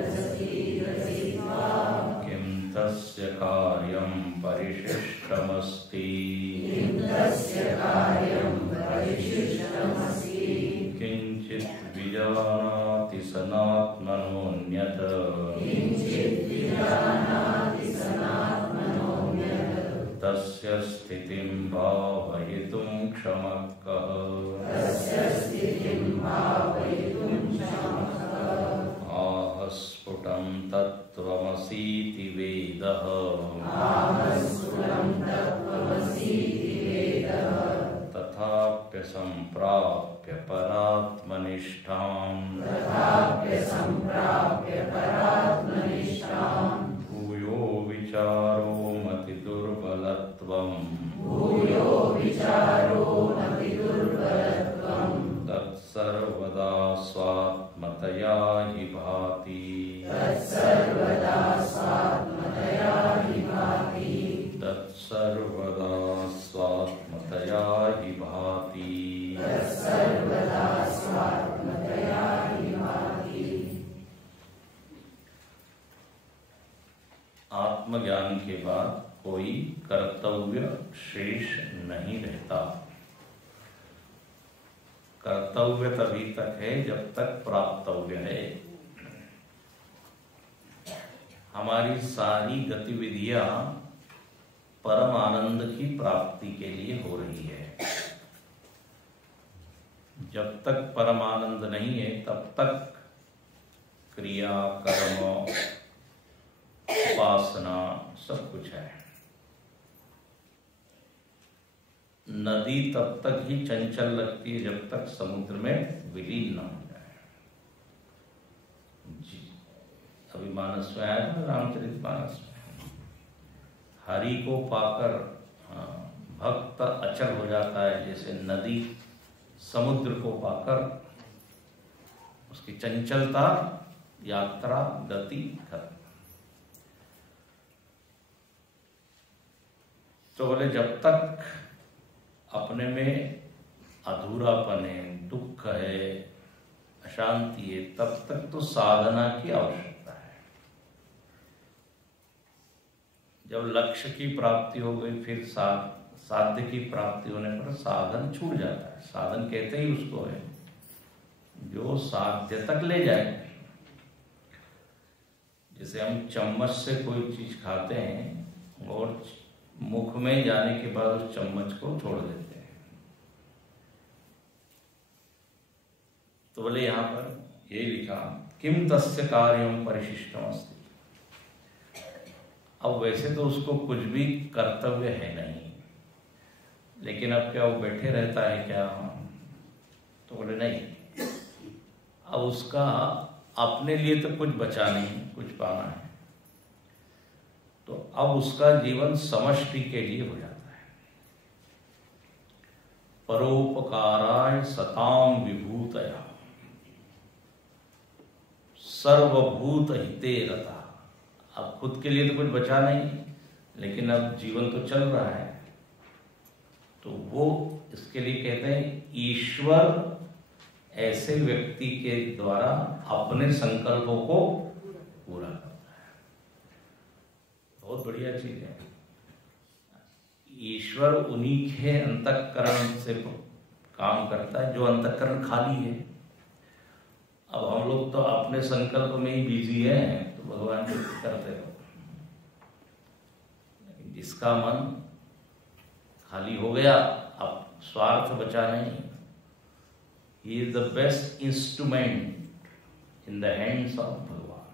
रचयित्वा किं तस्य कार्यं परिशिष्टमस्ति किञ्चित् विजानाति सनात्मनोऽन्यत् तस्य स्थितिं भावयितुं क्षमः कः। आह स्फुटं तत्त्वमसीति वेदः तथाप्यसम्प्राप्य परात्मनिष्ठाम् भूयो विचारो मतिदुर्बलत्वम् तत्सर्वदा स्वात्मतया हि भाति तत्सर्वदा स्वात्मतया हि भाति। आत्मज्ञान के बाद कोई कर्तव्य शेष नहीं रहता। कर्तव्य तभी तक है जब तक प्राप्तव्य है। हमारी सारी गतिविधियां परम आनंद की प्राप्ति के लिए हो रही है। जब तक परम आनंद नहीं है तब तक क्रिया, कर्म, उपासना सब कुछ है। नदी तब तक ही चंचल लगती है जब तक समुद्र में विलीन न हो जाए। जी, अभी मानस में आया था, रामचरितमानस में हरि को पाकर भक्त अचल हो जाता है, जैसे नदी समुद्र को पाकर उसकी चंचलता, यात्रा, गति खत्म। तो बोले जब तक अपने में अधूरापन है, दुख है, अशांति है, तब तक तो साधना की आवश्यकता है। जब लक्ष्य की प्राप्ति हो गई फिर साध्य की प्राप्ति होने पर साधन छूट जाता है। साधन कहते ही उसको है जो साध्य तक ले जाए। जैसे हम चम्मच से कोई चीज खाते हैं और मुख में जाने के बाद उस चम्मच को छोड़ देते हैं। तो बोले यहां पर ये लिखा किम तस्य कार्यम परिशिष्टम अस्ति। अब वैसे तो उसको कुछ भी कर्तव्य है नहीं, लेकिन अब क्या वो बैठे रहता है क्या? तो बोले नहीं, अब उसका अपने लिए तो कुछ बचा नहीं, कुछ पाना है, तो अब उसका जीवन समष्टि के लिए हो जाता है। परोपकाराय सताम विभूतया सर्वभूत हिते रता। अब खुद के लिए तो कुछ बचा नहीं, लेकिन अब जीवन तो चल रहा है, तो वो इसके लिए कहते हैं ईश्वर ऐसे व्यक्ति के द्वारा अपने संकल्पों को पूरा करता है। बहुत बढ़िया चीज है। ईश्वर उन्हीं के अंतःकरण से काम करता है जो अंतःकरण खाली है। अब हम लोग तो अपने संकल्प में ही बिजी हैं, तो भगवान को करते हो। जिसका मन खाली हो गया, अब स्वार्थ बचा नहीं, he is the best instrument in the hands of भगवान।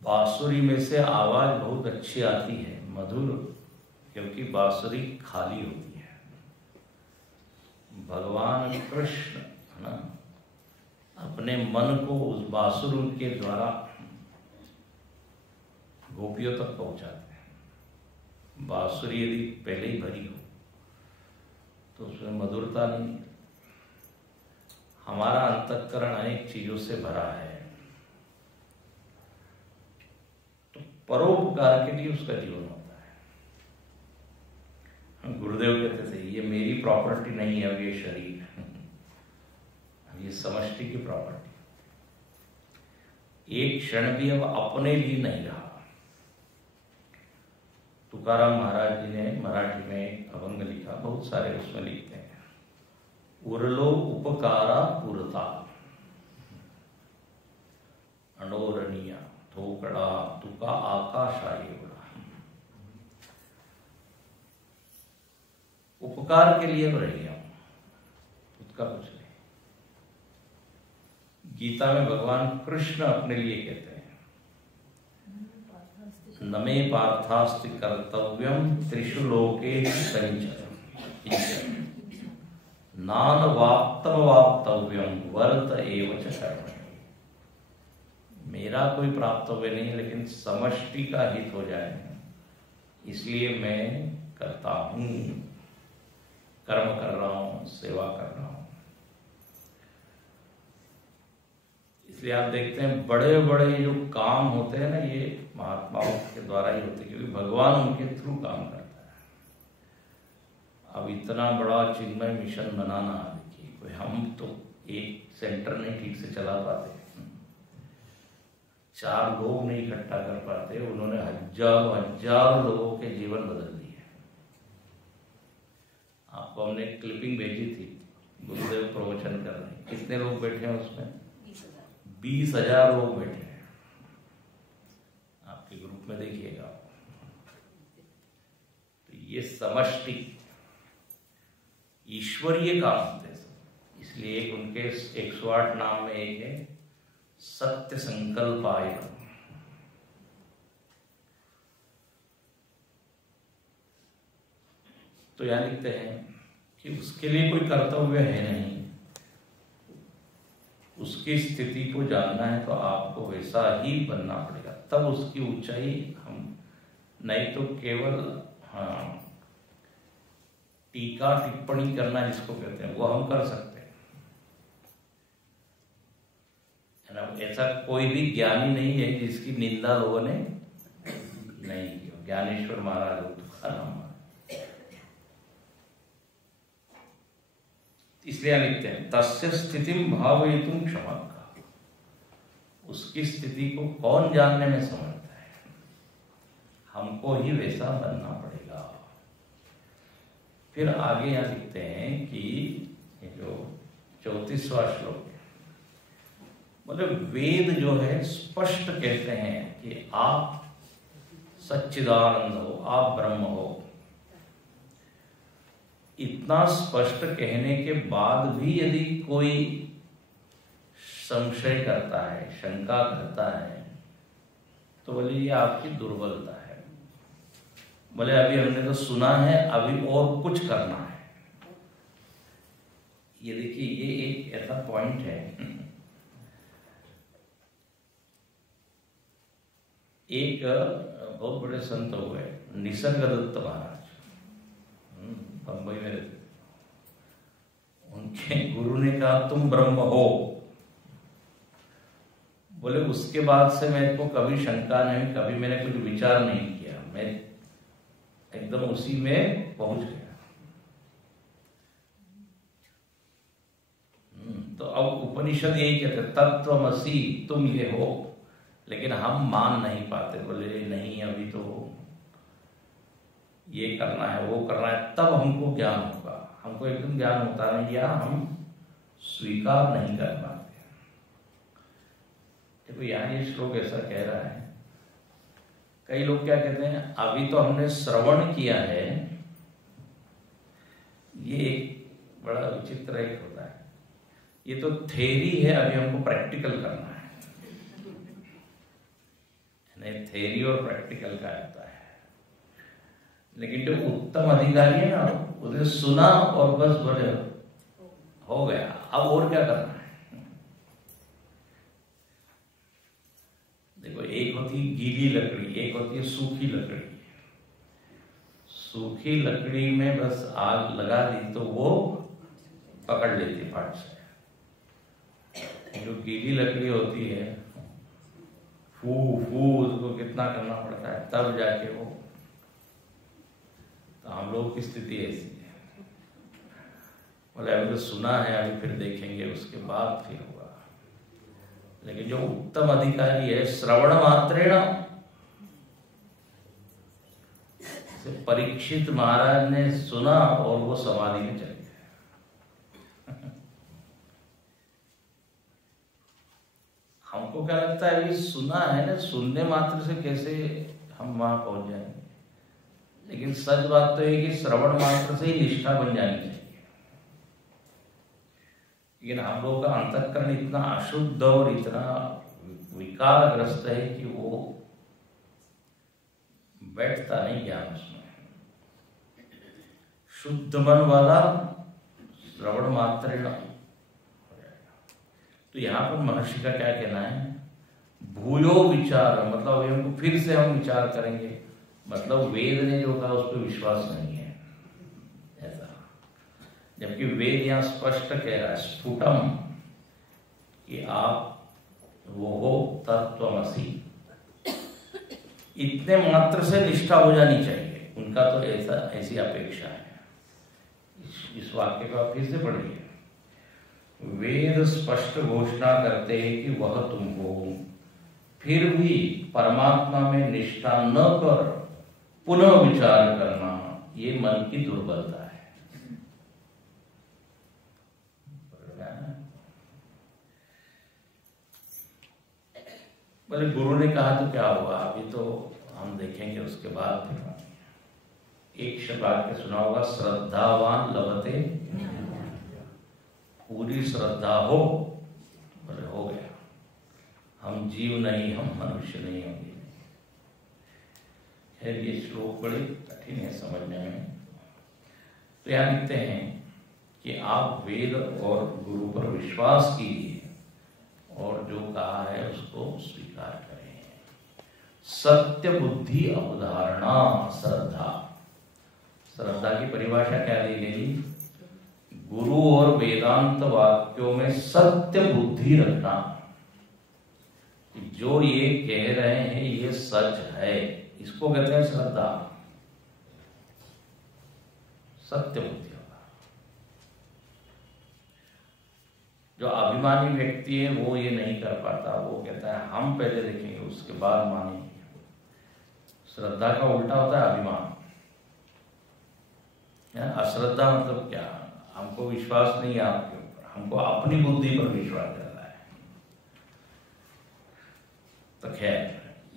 बांसुरी में से आवाज बहुत अच्छी आती है, मधुर, क्योंकि बांसुरी खाली होती है। भगवान कृष्ण है ना, अपने मन को उस बांसुरी के द्वारा गोपियों तक पहुंचाते हैं। बांसुरी यदि पहले ही भरी हो तो उसमें मधुरता नहीं। हमारा अंतःकरण अनेक चीजों से भरा है, तो परोपकार के लिए उसका जीवन होता है। गुरुदेव कहते थे ये मेरी प्रॉपर्टी नहीं है, ये शरीर समष्टि की प्रॉपर्टी। एक क्षण भी अब अपने लिए नहीं रहा। तुकाराम महाराज जी ने मराठी में एक अभंग लिखा, बहुत सारे उसमें लिखते हैं, उरलो उपकारा पुरता अणोरणीय ठोकड़ा तुका आकाशा एवढा। उपकार के लिए तो रही हम, उसका कुछ नहीं। गीता में भगवान कृष्ण अपने लिए कहते हैं, न मे पार्थास्ति कर्तव्यम त्रिषु लोकेषु किंचन नान वाप्तम वाप्तव्यम वर्त एव च कर्मणि। मेरा कोई प्राप्तव्य नहीं है, लेकिन समष्टि का हित हो जाए इसलिए मैं करता हूं, कर्म कर रहा हूं, सेवा कर रहा हूं। इसलिए आप देखते हैं बड़े बड़े जो काम होते हैं ना, ये महात्माओं के द्वारा ही होते हैं, क्योंकि भगवान उनके थ्रू काम करता है। अब इतना बड़ा चिन्मय मिशन बनाना, देखिए कोई हम तो एक सेंटर नहीं ठीक से चला पाते, 4 लोग नहीं इकट्ठा कर पाते, उन्होंने हजारों हजारों लोगों के जीवन बदल दिए। आपको हमने क्लिपिंग भेजी थी, गुरुदेव प्रवचन कर रहे हैं, कितने लोग बैठे हैं उसमें? 20,000 लोग बैठे हैं। आपके ग्रुप में देखिएगा। तो ये समष्टि ईश्वरीय काम होते हैं, इसलिए एक उनके 108 नाम में एक है सत्य संकल्पाय। तो यहां लिखते हैं कि उसके लिए कोई कर्तव्य है नहीं, उसकी स्थिति को जानना है तो आपको वैसा ही बनना पड़ेगा, तब उसकी ऊंचाई हम नहीं तो केवल टीका टिप्पणी करना जिसको कहते हैं वो हम कर सकते हैं। ऐसा कोई भी ज्ञानी नहीं है जिसकी निंदा लोगों ने नहीं की। ज्ञानेश्वर महाराज तुकाराम, इसलिए लिखते हैं तस्य स्थितिम भावयितुम क्षमता। उसकी स्थिति को कौन जानने में समर्थ है, हमको ही वैसा बनना पड़ेगा। फिर आगे यहां लिखते हैं कि जो 34वां श्लोक है, मतलब वेद जो है स्पष्ट कहते हैं कि आप सच्चिदानंद हो, आप ब्रह्म हो। इतना स्पष्ट कहने के बाद भी यदि कोई संशय करता है, शंका करता है, तो बोले ये आपकी दुर्बलता है। बोले अभी हमने तो सुना है, अभी और कुछ करना है। ये देखिए, ये एक ऐसा पॉइंट है। एक बहुत बड़े संत हुए निसर्गदत्त महाराज, बंबई में रहते। उनके गुरु ने कहा तुम ब्रह्म हो। बोले उसके बाद से मेरे को कभी शंका नहीं, कभी मैंने कुछ विचार नहीं किया, मैं एकदम उसी में पहुंच गया। तो अब उपनिषद यही कहते तत्वमसि, तुम ये हो, लेकिन हम मान नहीं पाते। बोले नहीं, अभी तो ये करना है, वो करना है, तब हमको ज्ञान होगा। हमको एकदम ज्ञान होता नहीं, या हम स्वीकार नहीं कर पाते। देखो यहाँ ये श्लोक ऐसा कह रहा है। कई लोग क्या कहते हैं, अभी तो हमने श्रवण किया है। ये एक बड़ा विचित्र एक होता है, ये तो थ्योरी है, अभी हमको प्रैक्टिकल करना है। नहीं, थ्योरी और प्रैक्टिकल का होता है। लेकिन जो उत्तम अधिकारी है ना, उसने सुना और बस बोले हो गया, अब और क्या करना है। देखो, एक होती है गीली लकड़ी, एक होती है सूखी लकड़ी। सूखी लकड़ी में बस आग लगा दी तो वो पकड़ लेती फट से। जो गीली लकड़ी होती है, फू उसको कितना करना पड़ता है, तब जाके वो। तो हम लोग की स्थिति ऐसी है। बोले अभी तो सुना है, अभी फिर देखेंगे, उसके बाद फिर होगा। लेकिन जो उत्तम अधिकारी है, श्रवण मात्रेण, परीक्षित महाराज ने सुना और वो समाधि में चले गए। हमको क्या लगता है, अभी सुना है ना, सुनने मात्र से कैसे हम वहां पहुंच जाएंगे। लेकिन सच बात तो है कि श्रवण मात्र से ही निष्ठा बन जानी चाहिए। लेकिन हम लोगों का अंतःकरण इतना अशुद्ध और इतना विकारग्रस्त है कि वो बैठता नहीं ज्ञान उसमें। शुद्ध मन वाला श्रवण मात्र। तो यहाँ पर महर्षि का क्या कहना है, भूयो विचार, मतलब हमको फिर से हम विचार करेंगे, मतलब वेद ने जो कहा उस पर विश्वास नहीं है ऐसा। जबकि वेद यहाँ स्पष्ट कह रहा है, स्फुटम, कि आप वो हो तत्त्वमसि, इतने मात्र से निष्ठा हो जानी चाहिए। उनका तो ऐसी अपेक्षा है। इस वाक्य को आप फिर से पढ़िए। वेद स्पष्ट घोषणा करते हैं कि वह तुम हो, फिर भी परमात्मा में निष्ठा न कर पुनः विचार करना, ये मन की दुर्बलता है। बोले गुरु ने कहा तो क्या हुआ, अभी तो हम देखेंगे, उसके बाद फिर एक शब्द के सुना होगा, श्रद्धावान लभते, पूरी श्रद्धा हो, बोले हो गया, हम जीव नहीं, हम मनुष्य नहीं होंगे। खैर ये श्लोक बड़े कठिन है समझने में। तो यहाँ लिखते हैं कि आप वेद और गुरु पर विश्वास कीजिए और जो कहा है उसको स्वीकार करें। सत्य बुद्धि अवधारणा, श्रद्धा, श्रद्धा की परिभाषा क्या दी गई, गुरु और वेदांत वाक्यों में सत्य बुद्धि रखना, जो ये कह रहे हैं ये सच है, इसको कहते हैं श्रद्धा। सत्य बुद्धि होगा। जो अभिमानी व्यक्ति है वो ये नहीं कर पाता, वो कहता है हम पहले देखेंगे उसके बाद मानेंगे। श्रद्धा का उल्टा होता है अभिमान। अश्रद्धा मतलब क्या, हमको विश्वास नहीं है आपके ऊपर, हमको अपनी बुद्धि पर विश्वास करना है। तो खैर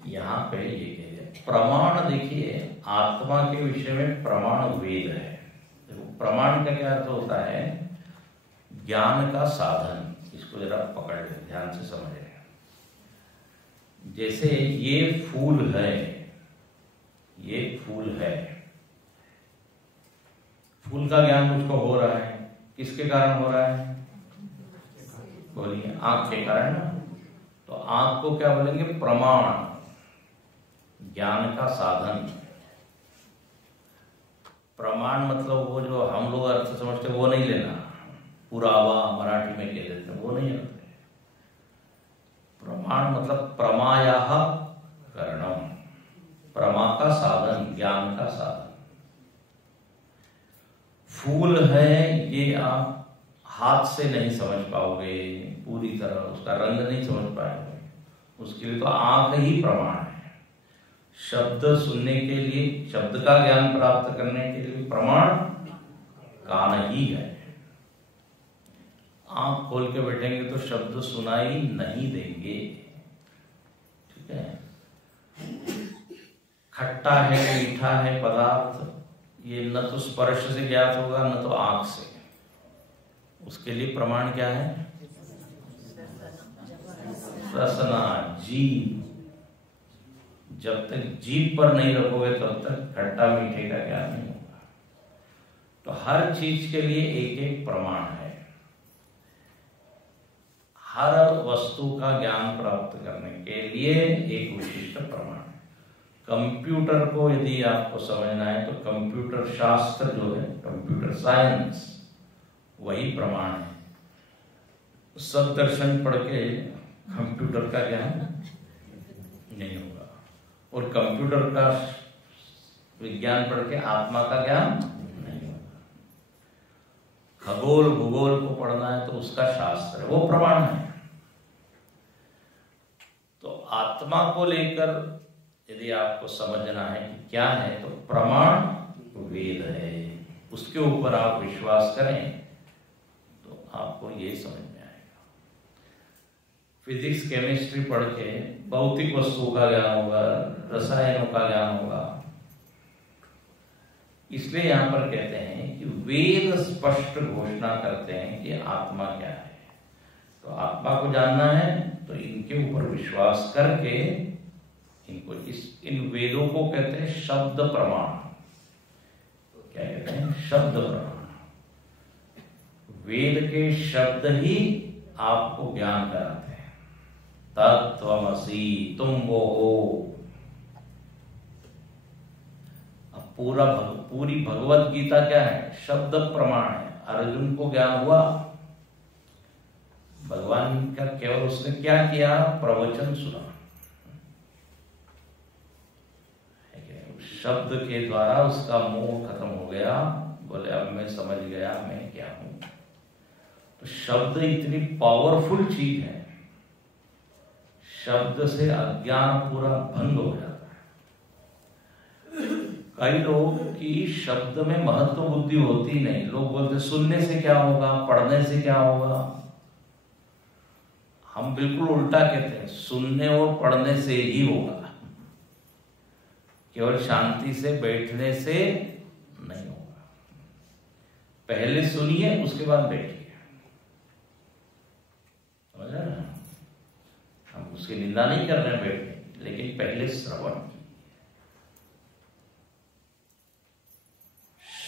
यहाँ पे ये कह दिया प्रमाण। देखिए आत्मा के विषय में प्रमाण वेद है। देखो प्रमाण का क्या अर्थ होता है, ज्ञान का साधन। इसको जरा पकड़ ले, ध्यान से समझे। जैसे ये फूल है, ये फूल है, फूल का ज्ञान मुझको हो रहा है, किसके कारण हो रहा है, बोलिए आंख के कारण ना। तो आंख को क्या बोलेंगे, प्रमाण, ज्ञान का साधन। प्रमाण मतलब वो जो हम लोग अर्थ समझते वो नहीं लेना, पुरावा मराठी में कह देते वो नहीं होते। प्रमाण मतलब प्रमायाः करणम, प्रमा का साधन, ज्ञान का साधन। फूल है ये आप हाथ से नहीं समझ पाओगे पूरी तरह, उसका रंग नहीं समझ पाओगे, उसके लिए तो आंख ही प्रमाण है। शब्द सुनने के लिए, शब्द का ज्ञान प्राप्त करने के लिए प्रमाण कान ही है। आंख खोल के बैठेंगे तो शब्द सुनाई नहीं देंगे, ठीक है। खट्टा है मीठा है पदार्थ, ये न तो स्पर्श से ज्ञात होगा न तो आंख से। उसके लिए प्रमाण क्या है, रसना, जीभ। जब तक जीभ पर नहीं रखोगे तब तक खट्टा मीठे का ज्ञान नहीं होगा। तो हर चीज के लिए एक एक प्रमाण है। हर वस्तु का ज्ञान प्राप्त करने के लिए एक विशिष्ट प्रमाण है। कंप्यूटर को यदि आपको समझना है तो कंप्यूटर शास्त्र जो है, कंप्यूटर साइंस, वही प्रमाण है। सब दर्शन पढ़ के कंप्यूटर का ज्ञान नहीं होगा, और कंप्यूटर का विज्ञान पढ़ के आत्मा का ज्ञान नहीं होगा। खगोल भूगोल को पढ़ना है तो उसका शास्त्र है, वो प्रमाण है। तो आत्मा को लेकर यदि आपको समझना है कि क्या है, तो प्रमाण वेद है, उसके ऊपर आप विश्वास करें तो आपको ये समझ में आएगा। फिजिक्स केमिस्ट्री पढ़ के भौतिक वस्तुओं का ज्ञान होगा, रसायनों का ज्ञान होगा। इसलिए यहां पर कहते हैं कि वेद स्पष्ट घोषणा करते हैं कि आत्मा क्या है। तो आत्मा को जानना है तो इनके ऊपर विश्वास करके इनको इन वेदों को कहते हैं शब्द प्रमाण। क्या कहते हैं? शब्द प्रमाण। वेद के शब्द ही आपको ज्ञान कराते हैं। तत्त्वमसि, तुम वो हो। अब पूरी भगवत गीता क्या है? शब्द प्रमाण है। अर्जुन को ज्ञान हुआ, भगवान का केवल उसने क्या किया? प्रवचन सुना। शब्द के द्वारा उसका मोह खत्म हो गया, बोले अब मैं समझ गया मैं क्या हूं। तो शब्द इतनी पावरफुल चीज है, शब्द से अज्ञान पूरा भंग हो जाता है। कई लोग की शब्द में महत्व बुद्धि होती नहीं, लोग बोलते सुनने से क्या होगा, पढ़ने से क्या होगा। हम बिल्कुल उल्टा कहते हैं, सुनने और पढ़ने से ही होगा, केवल शांति से बैठने से नहीं होगा। पहले सुनिए उसके बाद बैठिए, समझ रहे ना? हम उसकी निंदा नहीं कर रहे हैं बैठने, लेकिन पहले श्रवण।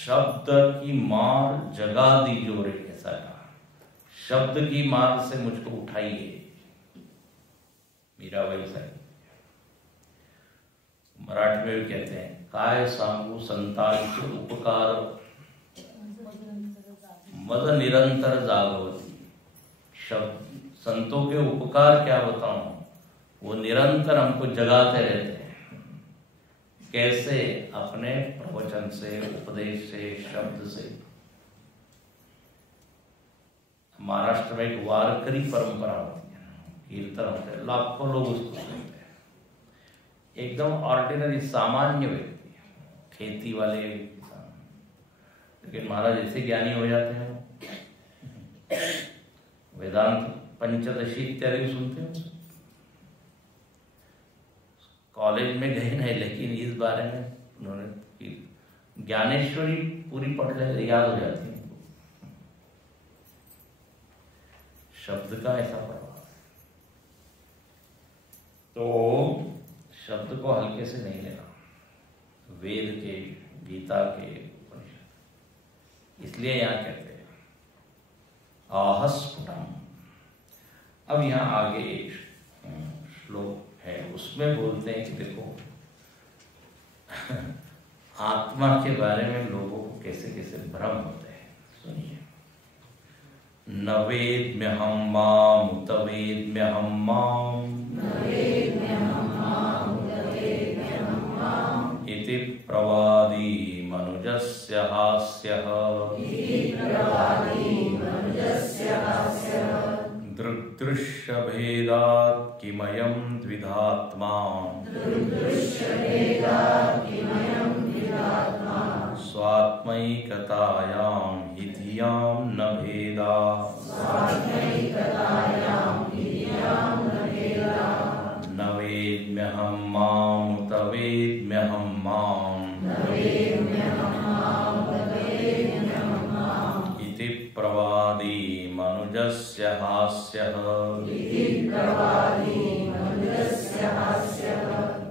शब्द की मार जगा दी जोरे, ऐसा कहा। शब्द की मार से मुझको उठाइए, मीराबाई साहब मराठी में भी कहते हैं, काय सांगू संतांचे उपकार मद निरंतर जागवती। शब्द संतों के उपकार क्या बताऊं, वो निरंतर हमको जगाते रहते हैं। कैसे? अपने प्रवचन से, उपदेश से, शब्द से। महाराष्ट्र में एक वारकरी परंपरा होती है, कीर्तन होते हैं, लाखों लोग उसको सुनते हैं। एकदम ऑर्डिनरी सामान्य व्यक्ति, खेती वाले किसान, लेकिन महाराज ऐसे ज्ञानी हो जाते हैं। वेदांत पंचदशी इत्यादि सुनते हैं। कॉलेज में गए नहीं, लेकिन इस बारे में उन्होंने ज्ञानेश्वरी पूरी पढ़ ले, याद हो जाती है। शब्द का ऐसा प्रभाव है। तो शब्द को हल्के से नहीं लेना, वेद के, गीता के, उपनिषद। इसलिए यहां कहते हैं आहस्फुटम। अब यहां आगे एक श्लोक है, उसमें बोलते हैं कि देखो आत्मा के बारे में लोगों को कैसे कैसे भ्रम होते हैं। सुनिए, न वेद्म्यहं माम उत वेद्म्यहं माम इति प्रवादी मनुजस्य हास्यः दृग्दृश्यभेदात् किमयं द्विधात्मा स्वात्मैकतायां हि धियां न भेदा। न वेद्म्यहं माम उत वेद्म्यहं माम इति प्रवादी मनुजस्य हास्यः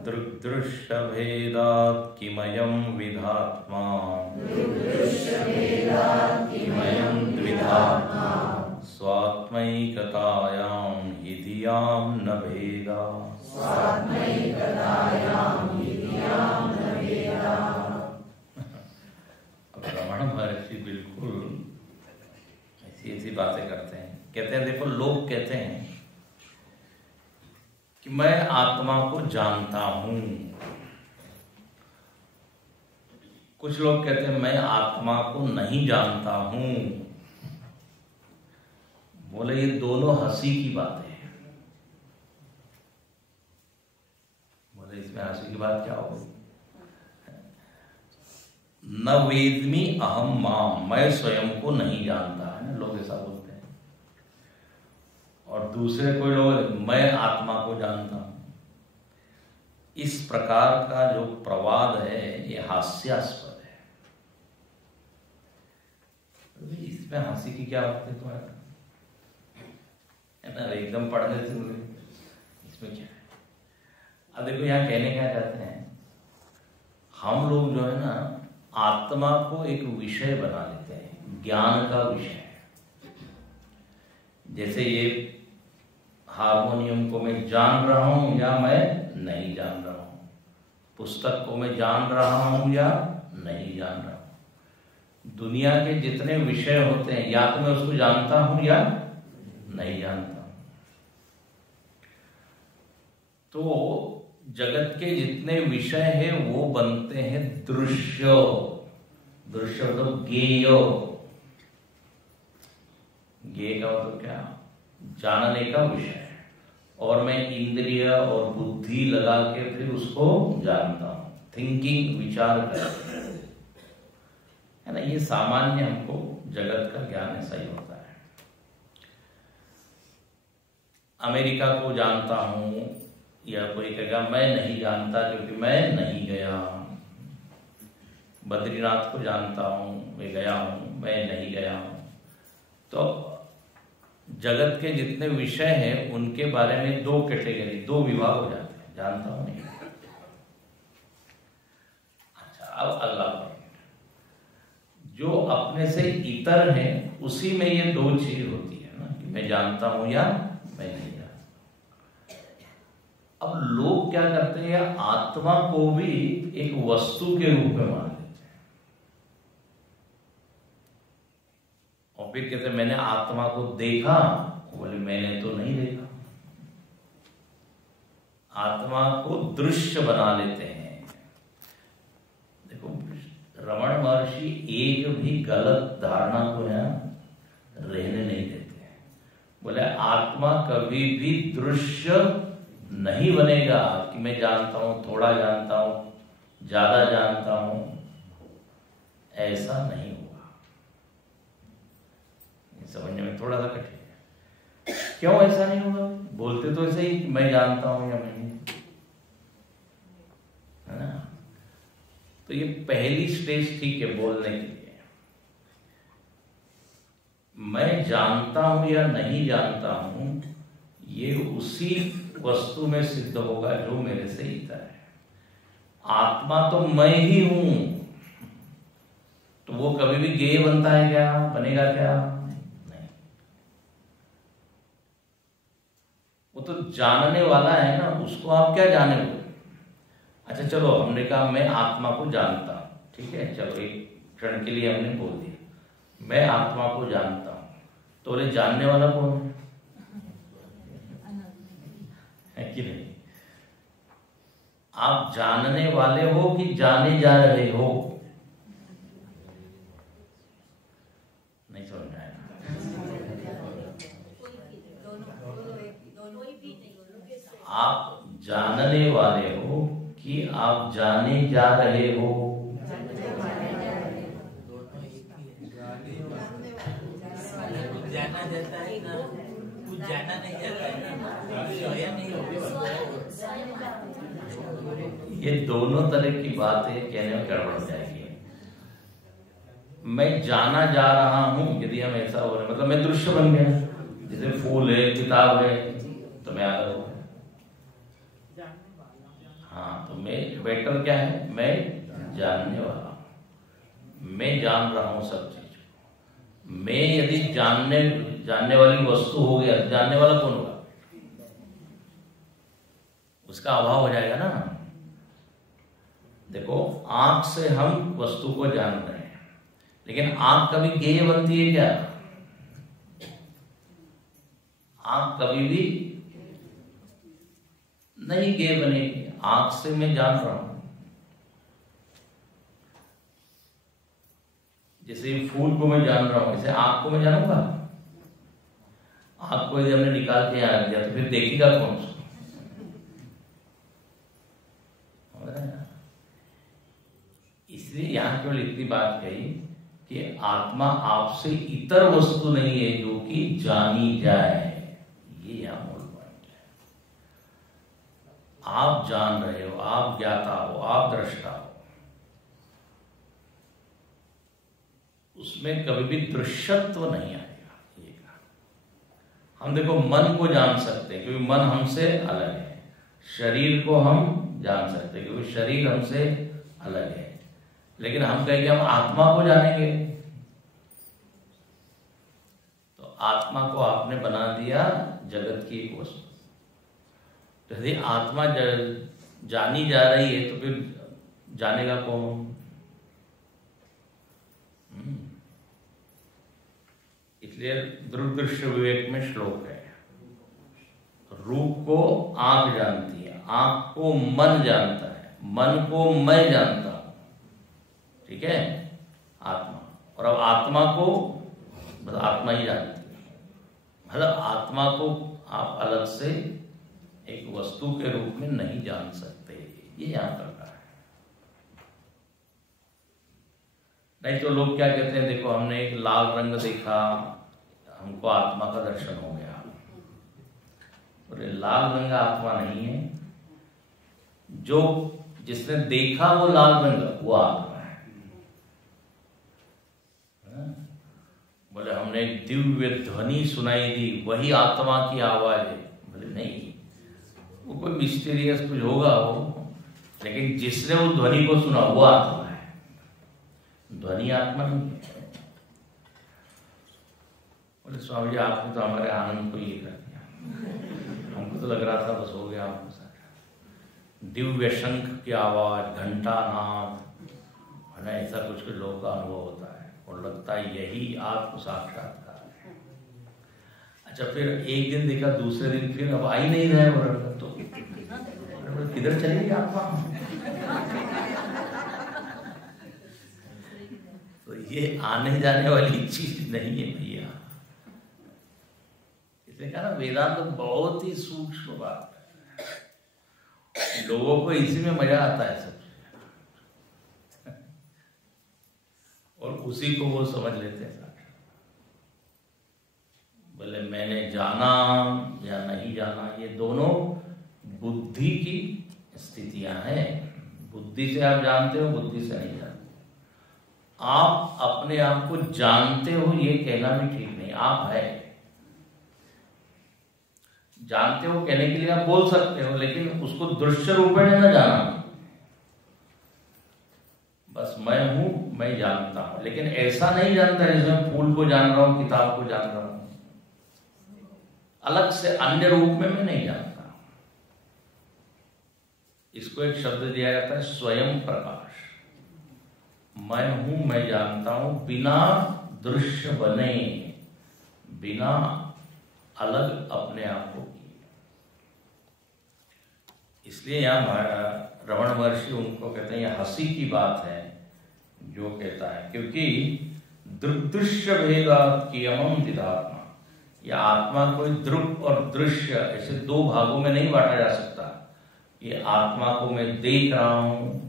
दृग्दृश्यभेदात् किमयं विधात्मा स्वात्मैकतायां हि धियां न भेदा। रमण महर्षि बिल्कुल ऐसी बातें करते हैं। कहते हैं देखो, लोग कहते हैं कि मैं आत्मा को जानता हूं, कुछ लोग कहते हैं मैं आत्मा को नहीं जानता हूं। बोले ये दोनों हंसी की बातें हैं। बोले इसमें हंसी की बात क्या होगी? न वेदमी अहम माम, मैं स्वयं को नहीं जानता, है ना, लोग ऐसा बोलते हैं। और दूसरे कोई लोग मैं आत्मा को जानता हूं। इस प्रकार का जो प्रवाद है ये हास्यास्पद है। इसमें हंसी की क्या बात है तुम्हारा, है ना, एकदम पढ़ने से इसमें क्या है? अब देखो यहाँ कहने क्या चाहते हैं, हम लोग जो है ना आत्मा को एक विषय बना लेते हैं, ज्ञान का विषय। जैसे ये हारमोनियम को मैं जान रहा हूं या मैं नहीं जान रहा हूं, पुस्तक को मैं जान रहा हूं या नहीं जान रहा हूं। दुनिया के जितने विषय होते हैं या तो मैं उसको जानता हूं या नहीं जानता हूं। तो जगत के जितने विषय हैं वो बनते हैं दृश्य। दृश्य मतलब ज्ञेय। ज्ञेय का मतलब क्या? जानने का विषय। और मैं इंद्रिय और बुद्धि लगा के फिर उसको जानता हूं, थिंकिंग, विचार करके, है ना। ये सामान्य हमको जगत का ज्ञान ऐसा ही होता है। अमेरिका को जानता हूं, या कोई कहेगा मैं नहीं जानता क्योंकि मैं नहीं गया। बद्रीनाथ को जानता हूं, मैं गया हूं, मैं नहीं गया हूं। तो जगत के जितने विषय हैं उनके बारे में दो कैटेगरी, दो विभाग हो जाते हैं, जानता हूं नहीं। अच्छा, अब अगला पॉइंट, जो अपने से इतर है उसी में ये दो चीज होती है ना, कि मैं जानता हूं या मैं नहीं जानता। अब लोग क्या करते हैं, आत्मा को भी एक वस्तु के रूप में मान लेते हैं और फिर कहते हैं मैंने आत्मा को देखा। बोले मैंने तो नहीं देखा। आत्मा को दृश्य बना लेते हैं। देखो रमण महर्षि एक भी गलत धारणा को यहां रहने नहीं देते हैं। बोले आत्मा कभी भी दृश्य नहीं बनेगा कि मैं जानता हूं, थोड़ा जानता हूं, ज्यादा जानता हूं, ऐसा नहीं होगा। समझने में थोड़ा सा कठिन है। क्यों ऐसा नहीं होगा? बोलते तो ऐसे ही मैं जानता हूं या मैं नहीं, है ना। तो ये पहली स्टेज ठीक है बोलने के लिए। मैं जानता हूं या नहीं जानता हूं, ये उसी वस्तु में सिद्ध होगा जो मेरे से इतर है। आत्मा तो मैं ही हूं, तो वो कभी भी ज्ञेय बनता है क्या? बनेगा क्या? नहीं। वो तो जानने वाला है ना, उसको आप क्या जाने हो। अच्छा चलो, हमने कहा मैं आत्मा को जानता हूं, ठीक है, चलो एक क्षण के लिए हमने बोल दिया मैं आत्मा को जानता हूं। तो बोले जानने वाला कौन है कि नहीं? आप जानने वाले हो कि जाने जा रहे हो? नहीं समझ में आया। आप जानने वाले हो कि आप जाने जा रहे हो? जाना जाता है ना, कुछ जाना नहीं जाता है ना, स्वयं नहीं होता। ये दोनों तरह की बातें कहने में गड़बड़ हो जाएगी। मैं जाना जा रहा हूं, यदि हम ऐसा हो रहे मतलब मैं दृश्य बन गया। जैसे फूल है, किताब है, तो मैं आ गया। हाँ, तो मैं बेटर क्या है, मैं जानने वाला हूं, मैं जान रहा हूं सब चीज। मैं यदि जानने वाली वस्तु हो गया तो जानने वाला कौन होगा? उसका अभाव हो जाएगा ना। देखो आंख से हम वस्तु को जान रहे हैं, लेकिन आंख कभी ज्ञेय बनती है क्या? आंख कभी भी नहीं ज्ञेय बनेगी। आंख से मैं जान रहा हूं। जैसे फूल को मैं जान रहा हूं, जैसे आंख को मैं जानूंगा? आंख को यदि हमने निकाल के यहाँ रख दिया तो फिर देखेगा कौन उसको? इसलिए यहाँ केवल इतनी बात कही कि आत्मा आपसे इतर वस्तु नहीं है जो कि जानी जाए। ये यहाँ मूल पॉइंट है। आप जान रहे हो, आप ज्ञाता हो, आप दृष्टा हो, उसमें कभी भी दृश्यत्व नहीं आएगा। ये कहा हम देखो मन को जान सकते हैं क्योंकि मन हमसे अलग है, शरीर को हम जान सकते हैं क्योंकि शरीर हमसे अलग है, लेकिन हम कहेंगे हम आत्मा को जानेंगे तो आत्मा को आपने बना दिया जगत की एक वस्तु। तो यदि आत्मा जानी जा रही है तो फिर जानेगा कौन? इसलिए दृग्दृश्य विवेक में श्लोक है, रूप को आंख जानती है, आंख को मन जानता है, मन को मैं जानता हूं, ठीक है, आत्मा। और अब आत्मा को बस आत्मा ही जानती है, मतलब आत्मा को आप अलग से एक वस्तु के रूप में नहीं जान सकते। ये यहां पर कहा है। नहीं तो लोग क्या कहते हैं, देखो हमने एक लाल रंग देखा, हमको आत्मा का दर्शन हो गया। और ये लाल रंग आत्मा नहीं है, जो जिसने देखा वो लाल रंग वो आत्मा है। बोले हमने एक दिव्य ध्वनि सुनाई दी, वही आत्मा की आवाज है। बोले नहीं, वो कोई मिस्टीरियस कुछ होगा वो, लेकिन जिसने उस ध्वनि को सुना वो आत्मा है, ध्वनि आत्मा नहीं है। बोले स्वामी जी आपने तो हमारे आनंद को ये कर दिया, हमको तो लग रहा था बस हो गया आपको सारा। दिव्य शंख की आवाज, घंटा नाद, है ना, ऐसा कुछ कुछ लोगों का अनुभव होता है और लगता है यही आत्म साक्षात्कार है। अच्छा फिर एक दिन देखा, दूसरे दिन फिर अब आ ही नहीं रहे वो रंग, तो किधर चलेगी आत्मा? तो ये आने जाने वाली चीज नहीं है भैया। इसलिए कहा ना वेदांत तो बहुत ही सूक्ष्म बात है, लोगों को इसी में मजा आता है सब, और उसी को वो समझ लेते हैं। बोले मैंने जाना या नहीं जाना, ये दोनों बुद्धि की स्थितियां हैं। बुद्धि से आप जानते हो, बुद्धि से नहीं जानते। आप अपने आप को जानते हो ये कहना भी ठीक नहीं, आप है जानते हो कहने के लिए आप बोल सकते हो, लेकिन उसको दृश्य रूप में न जाना। बस मैं हूं, मैं जानता हूं, लेकिन ऐसा नहीं जानता जैसे मैं फूल को जान रहा हूं, किताब को जान रहा हूं, अलग से अन्य रूप में मैं नहीं जानता। इसको एक शब्द दिया जाता है स्वयं प्रकाश। मैं हूं, मैं जानता हूं, बिना दृश्य बने, बिना अलग अपने आप को किए। इसलिए यहां रमण महर्षि उनको कहते हैं, यह हंसी की बात है जो कहता है, क्योंकि दृग्दृश्य भेदात् कियमं दिदात्मा, यह आत्मा कोई दृक् और दृश्य ऐसे दो भागों में नहीं बांटा जा सकता। ये आत्मा को मैं देख रहा हूं,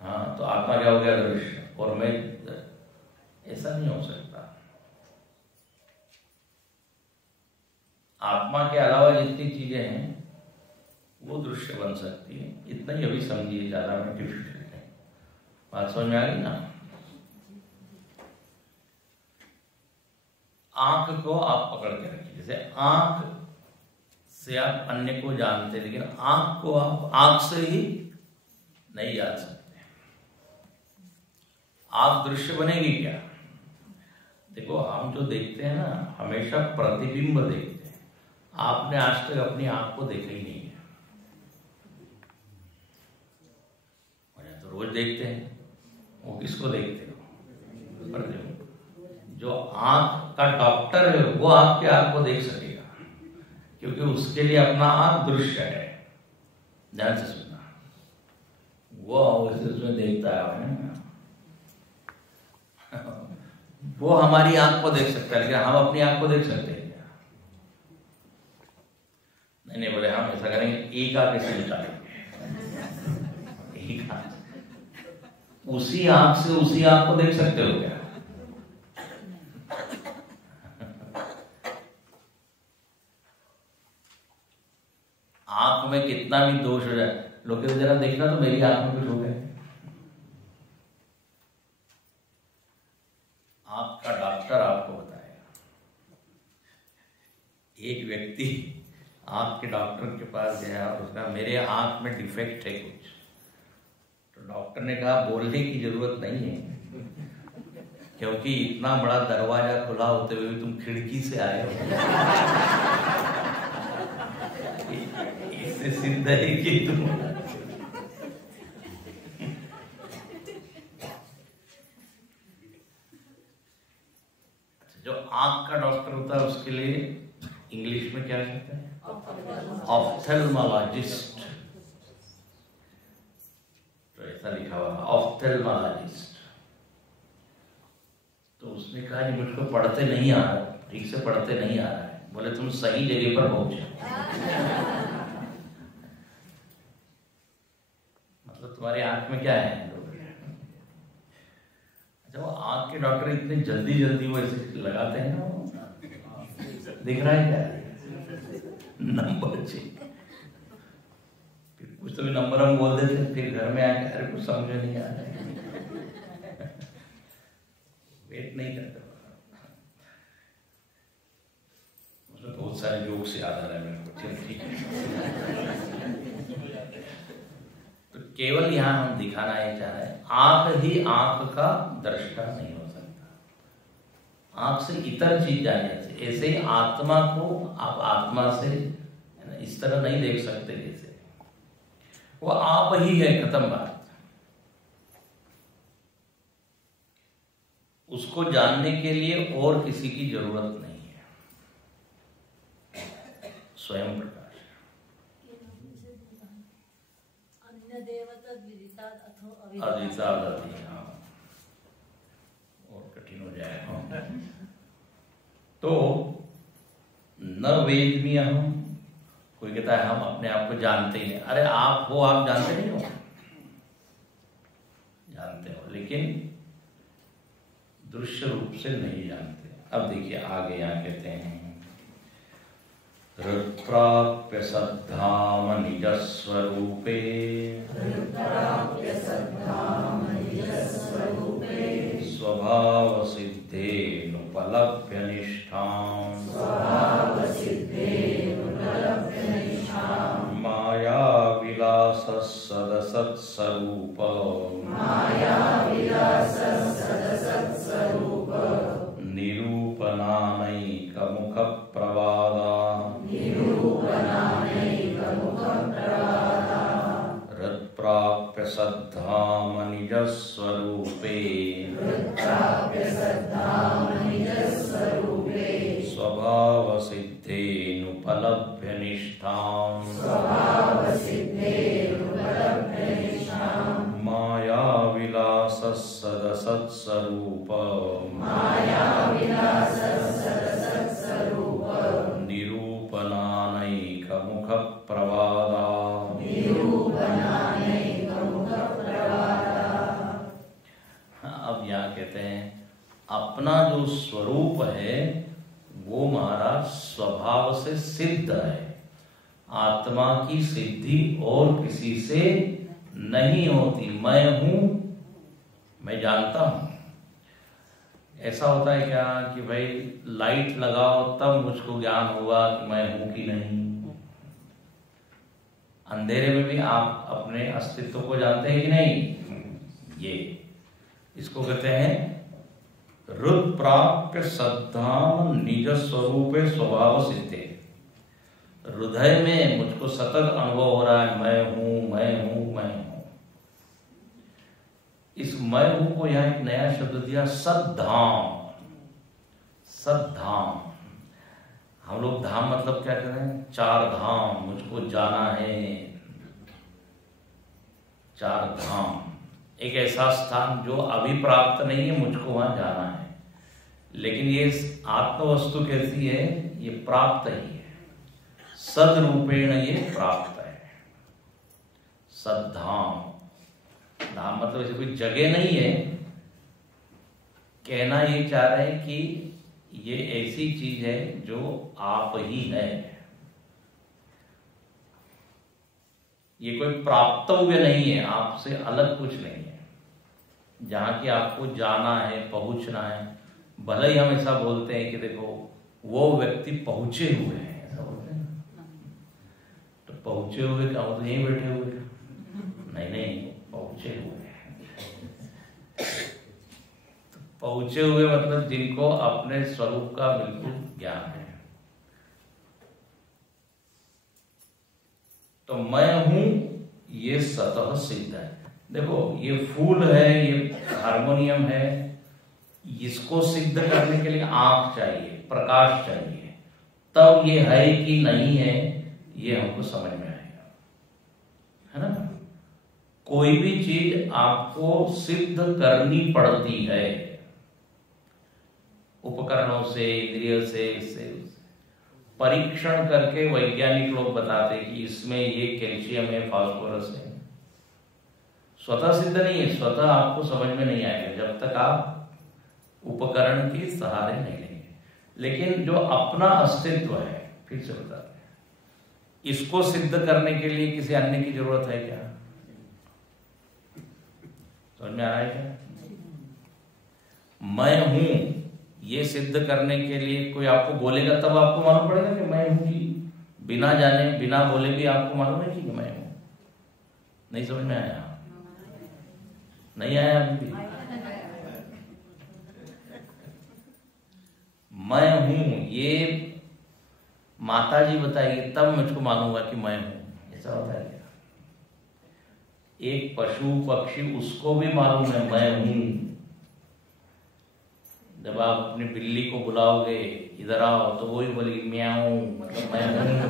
हाँ तो आत्मा क्या हो गया? दृश्य। और मैं, ऐसा नहीं हो सकता। आत्मा के अलावा जितनी चीजें हैं वो दृश्य बन सकती है। इतना ही अभी समझिए, ज्यादा में डिफिकल्ट है। बात समझ में आ गई ना? आंख को आप पकड़ के रखिए। जैसे आंख से आप अन्य को जानते हैं, लेकिन आंख को आप आंख से ही नहीं जान सकते। आंख दृश्य बनेगी क्या? देखो हम जो देखते हैं ना, हमेशा प्रतिबिंब देखते हैं। आपने आज तक अपनी आंख को देखा ही नहीं है, तो रोज देखते हैं। वो किसको देखते हो? प्रतिबिंब। जो आंख का डॉक्टर है वो आपके आंख को देख सकेगा, क्योंकि उसके लिए अपना आंख दृश्य है। ध्यान से सुनना, वो उसमें देखता है, वो हमारी आंख को देख सकता है, लेकिन हम अपनी आंख को देख सकते हैं क्या? नहीं बोले हम ऐसा करेंगे, एक आंख ऐसे निकालेंगे, एक आंख, उसी आंख से उसी आंख को देख सकते हो क्या? आंख में कितना भी दोष हो जाए, लोग जरा देखना तो मेरी आंख में कुछ हो गया। आपका डॉक्टर आपको बताएगा। एक व्यक्ति आंख के डॉक्टर के पास गया और उसका मेरे आंख में डिफेक्ट है कुछ, तो डॉक्टर ने कहा बोलने की जरूरत नहीं है, क्योंकि इतना बड़ा दरवाजा खुला होते हुए तुम खिड़की से आए हो। इससे सिद्ध है कि तुम जो आंख का डॉक्टर होता है उसके लिए इंग्लिश में क्या कहते हैं? ऑफ्थेल्मोलॉजिस्ट। तो ऐसा लिखा हुआ ऑफ्थेल्मोलॉजिस्ट। तो उसने कहा कि मुझको पढ़ते नहीं आ रहा, ठीक से पढ़ते नहीं आ रहा है। बोले तुम सही जगह पर पहुंचे, मतलब तुम्हारी आंख में क्या है? अच्छा, वो आंख के डॉक्टर इतने जल्दी जल्दी वो ऐसे लगाते हैं ना, दिख रहा है क्या? नंबर चेक, फिर कुछ तो भी नंबर हम बोल देते, फिर घर में आके अरे कुछ समझ नहीं आ रहा है, वेट नहीं करते। उसमें बहुत सारे जोक्स याद आ रहे हैं मेरे को, ठीक है। तो केवल यहाँ हम दिखाना ये चाह रहे हैं, आंख ही आंख का दृष्टा नहीं हो सकता, आंख से इतर चीज जानी जाती। ऐसे ही आत्मा को आप आत्मा से इस तरह नहीं देख सकते, जैसे वो आप ही है, खत्म बात। उसको जानने के लिए और किसी की जरूरत नहीं है, स्वयं प्रकाश। और कठिन हो जाएगा। तो न वेद में हम, कोई कहता है हम अपने आप को जानते हैं, अरे आप हो, आप जानते नहीं हो, जानते हो लेकिन दृश्य रूप से नहीं जानते। अब देखिए आगे यहाँ कहते हैं, हृत्प्राप्य सद्धाम निज स्वरूपे, स्वभाव सिद्धेनुपलभ्य निष्ठाम्, माया विलास सदसत्स्वरूप, निरूपणानैक मुख प्रवादा, हृत्प्राप्य सद्धाम निज स्वरूपे, स्वभाव सिद्धेनुपलभ्य निष्ठाम्, माया विलास सदसत्स्वरूप, निरूपणानैक मुख प्रवादा। अब यहाँ कहते हैं अपना जो स्वरूप है वो महाराज स्वभाव से सिद्ध है, आत्मा की सिद्धि और किसी से नहीं होती। मैं हूं, मैं जानता हूं। ऐसा होता है क्या कि भाई लाइट लगाओ तब मुझको ज्ञान हुआ कि मैं हूं कि नहीं। अंधेरे में भी आप अपने अस्तित्व को जानते हैं कि नहीं? ये इसको कहते हैं हृत्प्राप्य सद्धाम निज स्वरूपे स्वभाव सिद्धे। हृदय में मुझको सतत अनुभव हो रहा है, मैं हूं, मैं हूं, मैं हूं। इस मैं हूं को यहां एक नया शब्द दिया, सद्धाम। सद्धाम, हम लोग धाम मतलब क्या कह रहे हैं? चार धाम, मुझको जाना है। चार धाम, एक ऐसा स्थान जो अभी प्राप्त नहीं है, मुझको वहां जाना है। लेकिन ये आत्म वस्तु कैसी है? ये प्राप्त ही है, सद्रूपेण ये प्राप्त है। सद्धाम, धाम मतलब ऐसे कोई जगह नहीं है, कहना ये चाह रहे हैं कि ये ऐसी चीज है जो आप ही है। ये कोई प्राप्तव्य नहीं है, आपसे अलग कुछ नहीं है, जहां की आपको जाना है, पहुंचना है। भले ही हम ऐसा बोलते हैं कि देखो वो व्यक्ति पहुंचे हुए हैं, ऐसा बोलते हैं, तो पहुंचे हुए क्या हो, तो यहीं बैठे हुए? नहीं, पहुंचे हुए हैं। तो पहुंचे हुए मतलब जिनको अपने स्वरूप का बिल्कुल ज्ञान है। तो मैं हूं ये स्वतः सिद्ध है। देखो ये फूल है, ये हारमोनियम है, इसको सिद्ध करने के लिए आंख चाहिए, प्रकाश चाहिए, तब ये है कि नहीं है ये हमको समझ में आएगा, है ना। कोई भी चीज आपको सिद्ध करनी पड़ती है, उपकरणों से, इंद्रियों से, इससे परीक्षण करके वैज्ञानिक लोग बताते हैं कि इसमें ये कैल्शियम है, फास्फोरस है। स्वतः सिद्ध नहीं है, स्वतः आपको समझ में नहीं आएगा जब तक आप उपकरण के सहारे नहीं लेंगे। लेकिन जो अपना अस्तित्व है, फिर से बताते हैं, इसको सिद्ध करने के लिए किसी अन्य की जरूरत है क्या? समझ में आ रहा है क्या? मैं हूं ये सिद्ध करने के लिए कोई आपको बोलेगा तब आपको मालूम पड़ेगा कि मैं हूं। कि बिना जाने बिना बोले भी आपको मालूम है कि मैं हूं। नहीं समझ में आया? नहीं आया अभी भी? मैं हूं ये माता जी बताएगी तब मुझको मालूम हुआ कि मैं हूं। ऐसा होता है क्या? एक पशु पक्षी उसको भी मालूम है मैं हूं। जब आप अपनी बिल्ली को बुलाओगे इधर आओ तो वही बोलेगी म्याऊं, मतलब मैं हूं।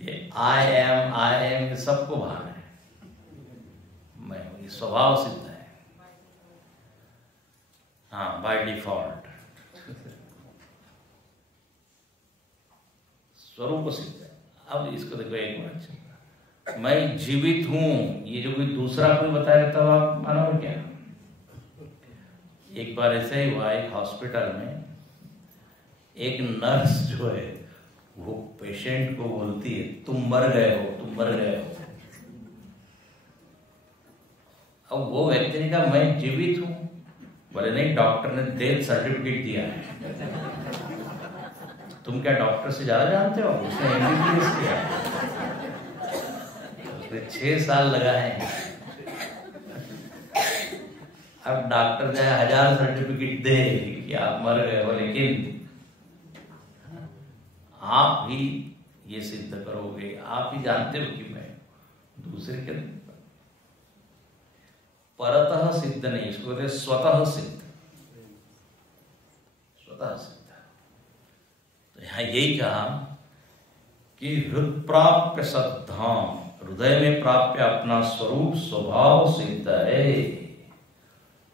ये आई एम सबको भान है, मैं हूं, ये स्वभाव सिद्ध है। हाँ, बाय डिफॉल्ट स्वरूप सिद्ध है। अब इसको देखो एक बार, मैं जीवित हूं, ये जो कोई दूसरा कोई बताएगा तब आप मानोगे क्या? एक बार ऐसे ही हुआ, एक हॉस्पिटल में एक नर्स जो है वो पेशेंट को बोलती है तुम मर गए हो, तुम मर गए हो। अब वो व्यक्ति ने कहा मैं जीवित हूं। बोले नहीं, डॉक्टर ने डेथ सर्टिफिकेट दिया है। तुम क्या डॉक्टर से ज्यादा जानते हो? उसने MBBS किया, 6 साल लगा है। अब डॉक्टर चाहे 1000 सर्टिफिकेट दे कि आप मर गए हो, लेकिन आप ही ये सिद्ध करोगे, आप ही जानते हो कि मैं दूसरे के परतः सिद्ध नहीं, इसको कहते स्वतः सिद्ध। स्वतः सिद्ध। तो यहां यही कहा कि हृदय प्राप्य सद्धाम, हृदय में प्राप्य अपना स्वरूप स्वभाव सिद्ध है,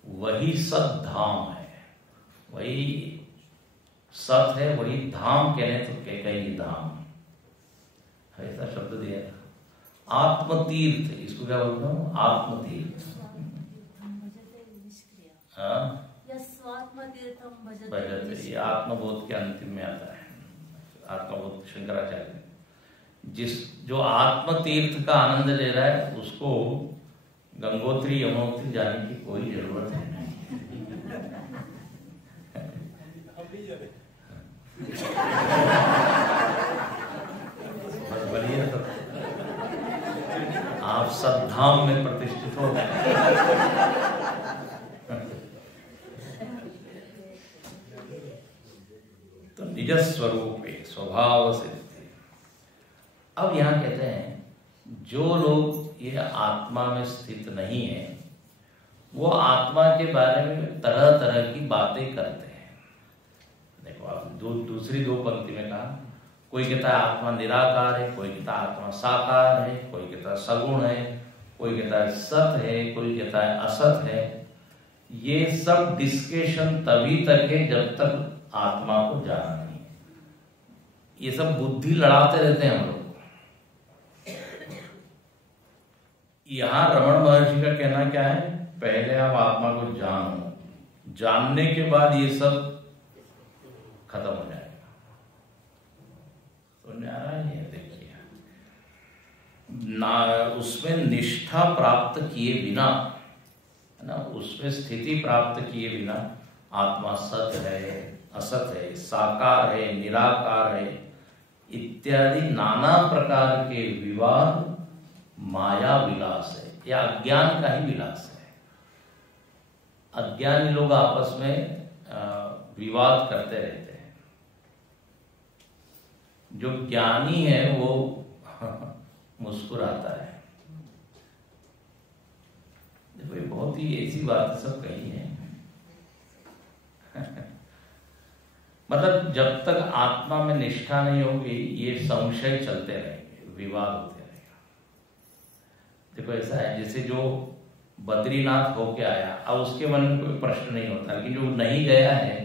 वही सद्धाम है, वही सत है, वही धाम। कहने तो कैकेयी धाम, ऐसा शब्द दिया था। आत्मतीर्थ, इसको क्या बोलता हूँ? आत्मतीर्थ। भजते, ये आत्मबोध के अंतिम में आता है। आत्मबोध शंकराचार्य, जो आत्म तीर्थ का आनंद ले रहा है उसको गंगोत्री यमुनोत्री जाने की कोई जरूरत है नहीं। बस बढ़िया, तो आप सद्धाम में प्रतिष्ठित हो गए। तो निज स्वरूप स्वभाव से। अब यहां कहते हैं जो लोग ये आत्मा में स्थित नहीं है वो आत्मा के बारे में तरह तरह की बातें करते हैं। देखो आप दूसरी दो पंक्ति में कहा, कोई कहता है आत्मा निराकार है, कोई कहता है आत्मा साकार है, कोई कहता है सगुण है, कोई कहता है सत है, कोई कहता है असत है। ये सब डिस्कशन तभी तक है जब तक आत्मा को जाना नहीं। ये सब बुद्धि लड़ाते रहते हैं हम लोग। यहां रमण महर्षि का कहना क्या है, पहले आप आत्मा को जानो, जानने के बाद ये सब खत्म हो जाएगा। तो आ रहा है, देखिए ना, उसमें निष्ठा प्राप्त किए बिना, है ना, उसमें स्थिति प्राप्त किए बिना आत्मा सत है, असत है, साकार है, निराकार है इत्यादि नाना प्रकार के विवाद माया विलास है, या अज्ञान का ही विलास है। अज्ञानी लोग आपस में विवाद करते रहते हैं। जो ज्ञानी है वो मुस्कुराता है। देखो बहुत ही ऐसी बात सब कही है। मतलब जब तक आत्मा में निष्ठा नहीं होगी ये संशय चलते रहेंगे, विवाद होते रहेगा। देखो ऐसा है जैसे जो बद्रीनाथ होके आया, अब उसके मन में कोई प्रश्न नहीं होता, लेकिन जो नहीं गया है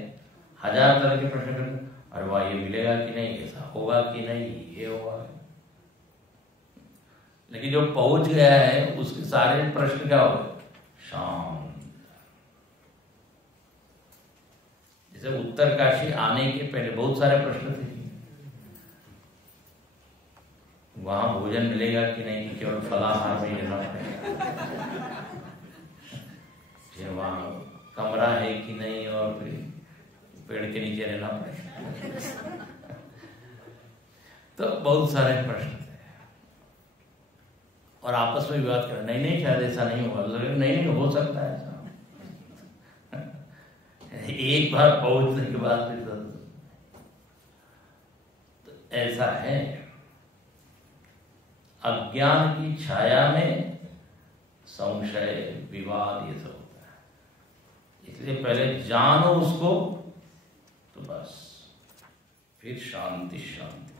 1000 तरह के प्रश्न करते, अरे वाह ये मिलेगा कि नहीं, ऐसा होगा कि नहीं, ये होगा। लेकिन जो पहुंच गया है उसके सारे प्रश्न क्या हो गए, शांत। जैसे उत्तरकाशी आने के पहले बहुत सारे प्रश्न थे, वहां भोजन मिलेगा कि नहीं, केवल फलाहार में लेना पड़ेगा, फिर वहां कमरा है कि नहीं, और फिर पेड़ के नीचे रहना पड़ेगा। तो बहुत सारे प्रश्न थे और आपस में विवाद कर, नहीं नहीं शायद ऐसा नहीं होगा, नहीं हो सकता है ऐसा। एक बार पहुंचने के बाद फिर तो ऐसा है। अज्ञान की छाया में संशय, विवाद ये सब होता है। इसलिए पहले जानो उसको तो बस फिर शांति शांति।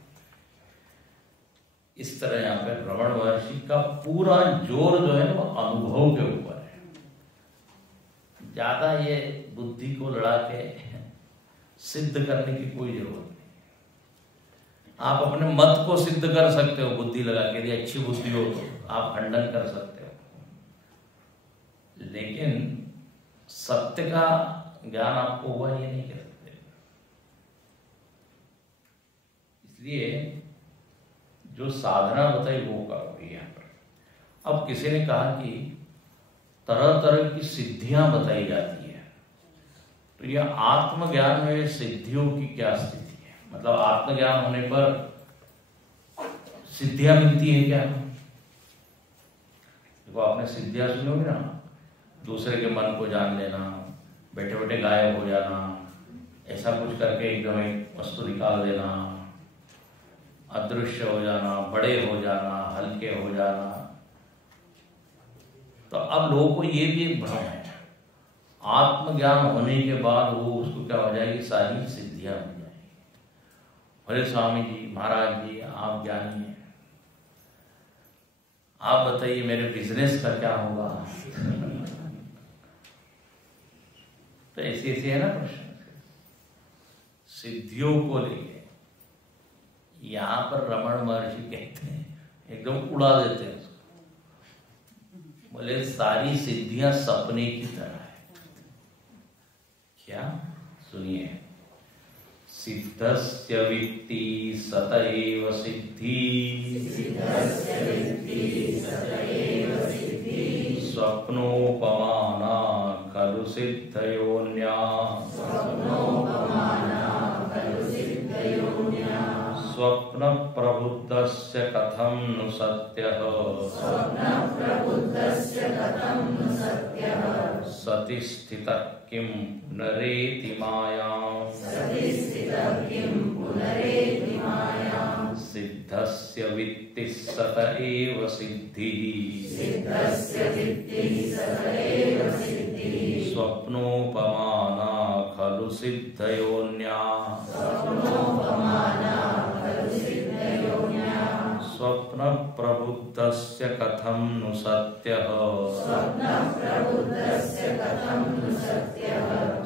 इस तरह यहाँ पे रमण महर्षि का पूरा जोर जो है वो अनुभव के ऊपर है। ज्यादा ये बुद्धि को लड़ा के सिद्ध करने की कोई जरूरत नहीं। आप अपने मत को सिद्ध कर सकते हो बुद्धि लगा के, यदि अच्छी बुद्धि हो तो आप खंडन कर सकते हो, लेकिन सत्य का ज्ञान आपको हुआ ये नहीं कर सकते। इसलिए जो साधना बताई वो करो यहाँ पर। अब किसी ने कहा कि तरह तरह की सिद्धियां बताई जाती है, तो यह आत्मज्ञान में सिद्धियों की क्या स्थिति है? मतलब आत्मज्ञान होने पर सिद्धियां मिलती है क्या? देखो आपने सिद्धियां सुनी होगी ना, दूसरे के मन को जान लेना, बैठे बैठे गायब हो जाना, ऐसा कुछ करके एकदम एक वस्तु निकाल देना, अदृश्य हो जाना, बड़े हो जाना, हल्के हो जाना। तो अब लोगों को ये भी एक भ्रम है, आत्मज्ञान होने के बाद वो उसको क्या हो जाएगी, सारी सिद्धियां हो जाएगी। अरे स्वामी जी, महाराज जी, आप ज्ञानी हैं, आप बताइए मेरे बिजनेस का क्या होगा? तो ऐसे ऐसे है ना प्रश्न। सिद्धियों को लेके यहां पर रमण महर्षि कहते हैं, एकदम उड़ा देते हैं उसको। बोले सारी सिद्धियां सपने की तरह है। क्या? सुनिए, सिद्धस्य वित्ति सत एव सिद्धि, स्वप्नोपमाना खलु सिद्धयोन्या, स्वप्न प्रबुद्धस्य कथं नु सत्यः, सति स्थितः किं पुनरेति मायां, सिद्धस्य वित्तिः सत एव सिद्धिः, स्वप्नोपमाना खलु सिद्धयोन्या, स्वप्न प्रबुद्धस्य कथं नु सत्यः,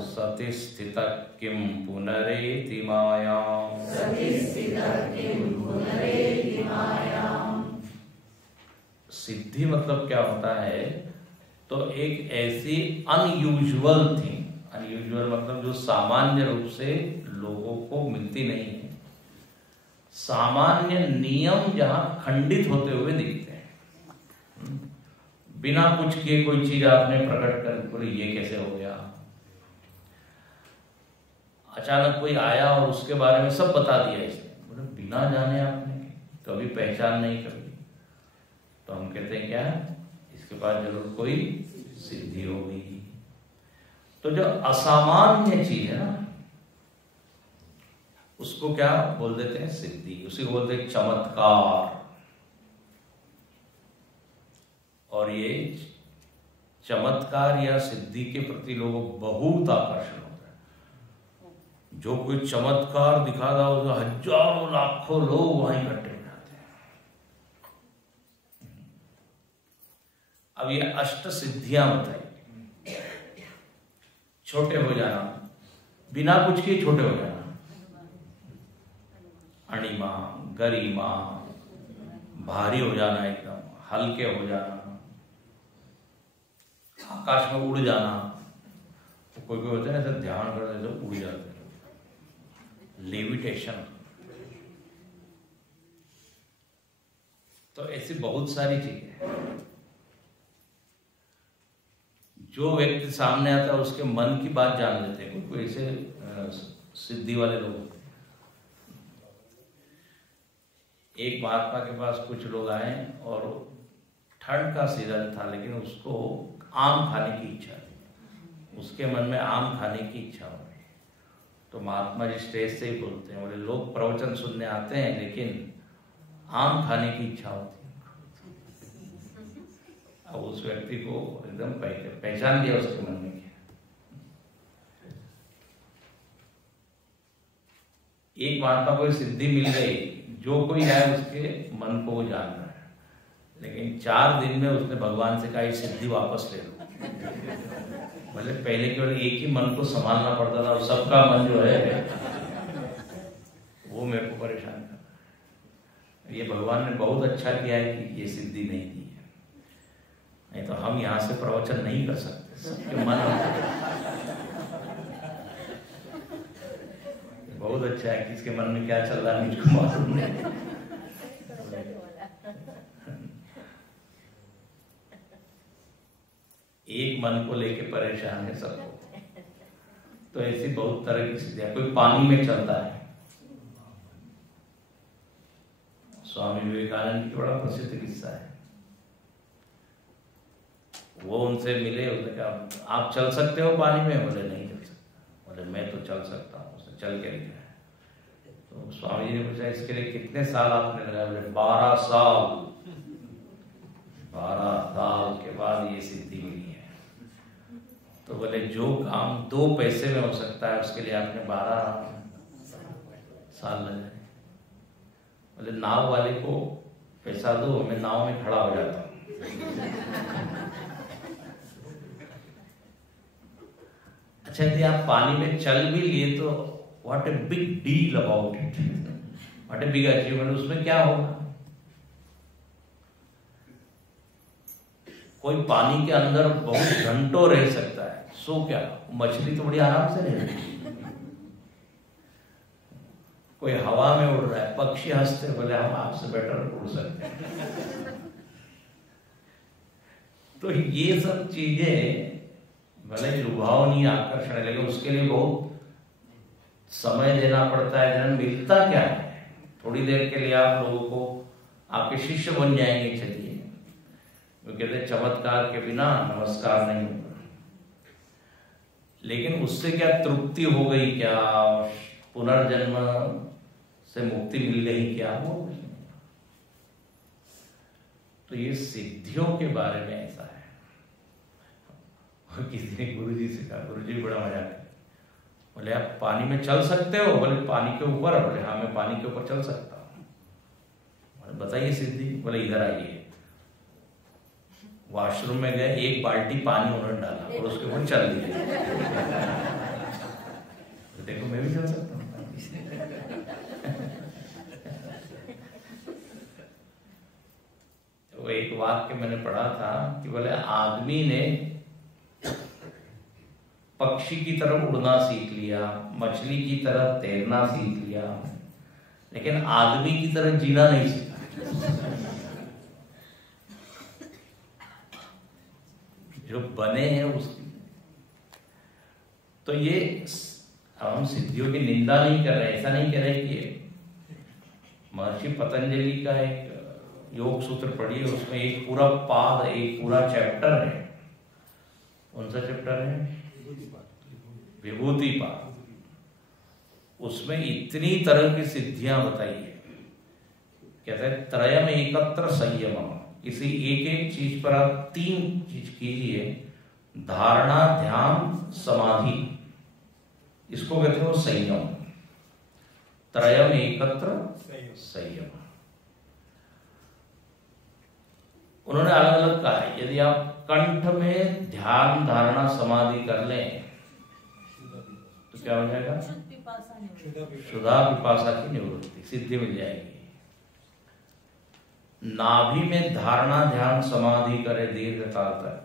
सति सति स्थित किम पुनरेति मायाम। सिद्धि मतलब क्या होता है? तो एक ऐसी अनयूजुअल थिंग, अनयूजुअल मतलब जो सामान्य रूप से लोगों को मिलती नहीं है, सामान्य नियम जहां खंडित होते हुए दिखते हैं, बिना कुछ किए कोई चीज आपने प्रकट कर बोले ये कैसे हो गया। अचानक कोई आया और उसके बारे में सब बता दिया इसने, बोले बिना जाने आपने कभी पहचान नहीं करी, तो हम कहते हैं क्या, इसके पास जरूर कोई सिद्धि होगी। तो जो असामान्य चीज है ना, उसको क्या बोल देते हैं? सिद्धि। उसी को बोलते हैं चमत्कार। और ये चमत्कार या सिद्धि के प्रति लोगों को बहुत आकर्षण होता है। जो कोई चमत्कार दिखा रहा हो, हजारों लाखों लोग वहां इकट्ठे हो जाते हैं। अब ये अष्ट सिद्धियां बताई। छोटे हो जाना, बिना कुछ किए छोटे हो जाना, अणिमा, गरिमा, भारी हो जाना, एकदम हल्के हो जाना, आकाश में उड़ जाना। तो कोई कोई होते हैं ऐसे ध्यान करते तो उड़ जाते हैं, लेविटेशन। तो ऐसी बहुत सारी चीजें जो व्यक्ति सामने आता है उसके मन की बात जान लेते हैं। कोई ऐसे सिद्धि वाले लोग होते हैं। एक महात्मा के पास कुछ लोग आए और ठंड का सीजन था, लेकिन उसको आम खाने की इच्छा थी। उसके मन में आम खाने की इच्छा हो रही। तो महात्मा जी स्टेज से ही बोलते हैं, बोले लोग प्रवचन सुनने आते हैं लेकिन आम खाने की इच्छा होती है। अब उस व्यक्ति को एकदम पहचान लिया उसके मन में क्या। एक महात्मा को सिद्धि मिल गई, जो कोई है उसके मन को वो जान रहा है, लेकिन 4 दिन में उसने भगवान से कहा ये सिद्धि वापस ले लो। बोले पहले केवल एक ही मन को संभालना पड़ता था, और सबका मन जो है वो मेरे को परेशान कर रहा है। ये भगवान ने बहुत अच्छा किया है कि ये सिद्धि नहीं दी है, नहीं तो हम यहाँ से प्रवचन नहीं कर सकते। सबके मन बहुत अच्छा है, किसके मन में क्या चल रहा है मुझको मालूम नहीं। एक मन को लेके परेशान है सबको। तो ऐसी बहुत तरह की स्थितियां। कोई पानी में चलता है, स्वामी विवेकानंद की बड़ा प्रसिद्ध किस्सा है। वो उनसे मिले, उसने कहा आप चल सकते हो पानी में? बोले नहीं चल सकता। बोले मैं तो चल सकता हूँ। उसने चल के दिखाया। तो स्वामी जी ने पूछा इसके लिए कितने साल आपने लगाया? बोले 12 साल। 12 साल के बाद ये सिद्धि मिली है। तो बोले जो काम 2 पैसे में हो सकता है उसके लिए आपने 12 साल लगाए। बोले नाव वाले को पैसा दो, मैं नाव में खड़ा हो जाता हूँ। अच्छा यदि आप पानी में चल भी लिए तो what a big deal about it, what a big achievement. उसमें क्या होगा? कोई पानी के अंदर बहुत घंटों रह सकता है, सो क्या मछली तो बड़ी आराम से रह रही है। कोई हवा में उड़ रहा है, पक्षी हंसते बोले हम आपसे बेटर उड़ सकते हैं। तो ये सब चीजें भले लुभावनीय आकर्षण है, लेकिन उसके लिए बहुत समय देना पड़ता है। मिलता क्या है? थोड़ी देर के लिए आप लोगों को आपके शिष्य बन जाएंगे, चलिए। वो कहते हैं चमत्कार के बिना नमस्कार नहीं होगा। लेकिन उससे क्या तृप्ति हो गई क्या? पुनर्जन्म से मुक्ति मिल गई क्या? वो कुछ नहीं। तो ये सिद्धियों के बारे में ऐसा है। किसी ने गुरुजी से कहा, गुरुजी बड़ा मजा है। बोले आप पानी में चल सकते हो? बोले पानी के ऊपर? बोले हाँ मैं पानी के ऊपर चल सकता हूँ। बोले बताइए सिद्धि। बोले इधर आइए। वॉशरूम में गए, 1 बाल्टी पानी उन्होंने डाला और उसके ऊपर चल दिया। देखो मैं भी चल सकता हूँ। वो एक वाक्य मैंने पढ़ा था कि बोले आदमी ने पक्षी की तरह उड़ना सीख लिया, मछली की तरह तैरना सीख लिया, लेकिन आदमी की तरह जीना नहीं सीखा। जो बने हैं उसकी। तो ये हम सिद्धियों की निंदा नहीं कर रहे, ऐसा नहीं कह रहे कि महर्षि पतंजलि का एक योग सूत्र पढ़िए, उसमें एक पूरा पाद, एक पूरा चैप्टर है। कौन सा चैप्टर है? विभूति पाद। उसमें इतनी तरह की सिद्धियां बताई है। कहते हैं त्रयम एकत्र संयम। किसी एक एक चीज पर आप 3 चीज कीजिए, धारणा, ध्यान, समाधि, इसको कहते हैं वो संयम। त्रयम एकत्र संयम। उन्होंने अलग अलग कहा है। यदि आप कंठ में ध्यान, धारणा, समाधि कर लें तो क्या हो जाएगा? क्षुधा पिपासा की निवृत्ति, सिद्धि मिल जाएगी। नाभि में धारणा, ध्यान, समाधि करे दीर्घ काल तक